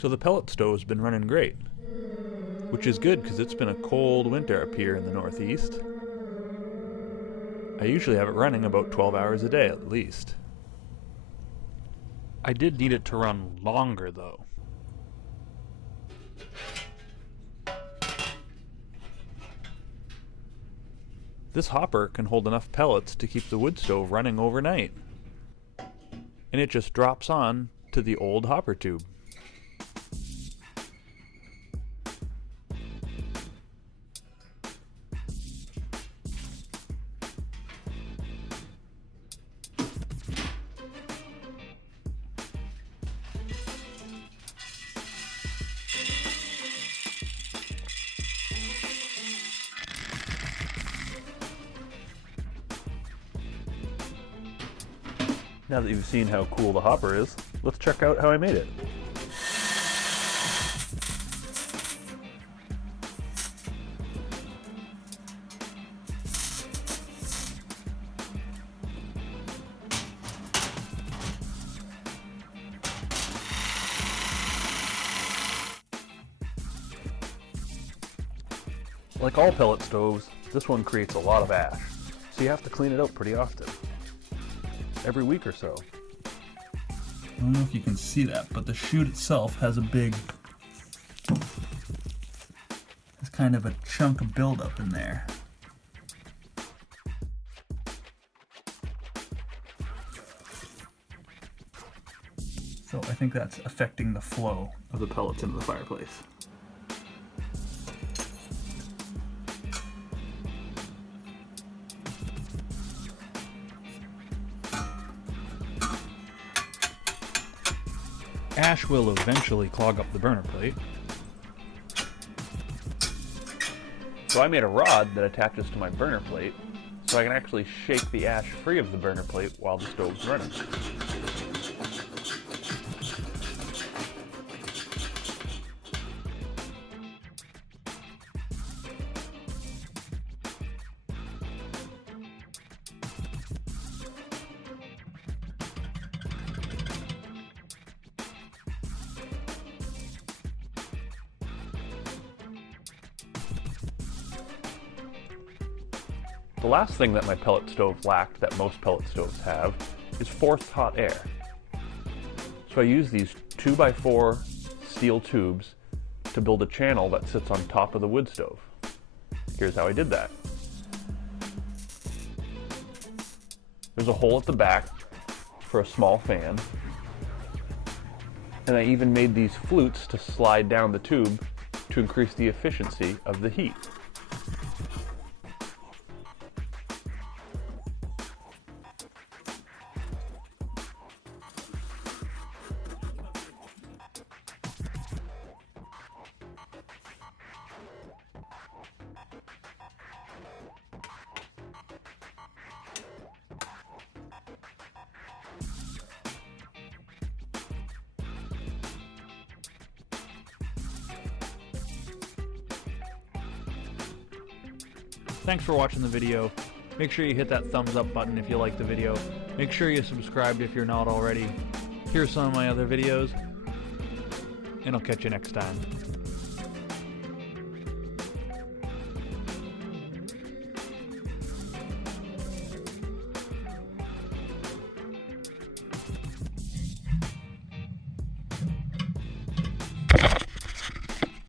So the pellet stove's been running great, which is good because it's been a cold winter up here in the Northeast. I usually have it running about 12 hours a day at least. I did need it to run longer though. This hopper can hold enough pellets to keep the wood stove running overnight. And it just drops on to the old hopper tube. Now that you've seen how cool the hopper is, let's check out how I made it. Like all pellet stoves, this one creates a lot of ash, so you have to clean it out pretty often. Every week or so. I don't know if you can see that, but the chute itself has kind of a chunk of buildup in there. So I think that's affecting the flow of the pellets into the fireplace. Ash will eventually clog up the burner plate. So I made a rod that attaches to my burner plate so I can actually shake the ash free of the burner plate while the stove's running. The last thing that my pellet stove lacked that most pellet stoves have is forced hot air. So I use these 2x4 steel tubes to build a channel that sits on top of the wood stove. Here's how I did that. There's a hole at the back for a small fan, and I even made these flutes to slide down the tube to increase the efficiency of the heat. Thanks for watching the video. Make sure you hit that thumbs up button if you like the video. Make sure you subscribe if you're not already. Here's some of my other videos, and I'll catch you next time.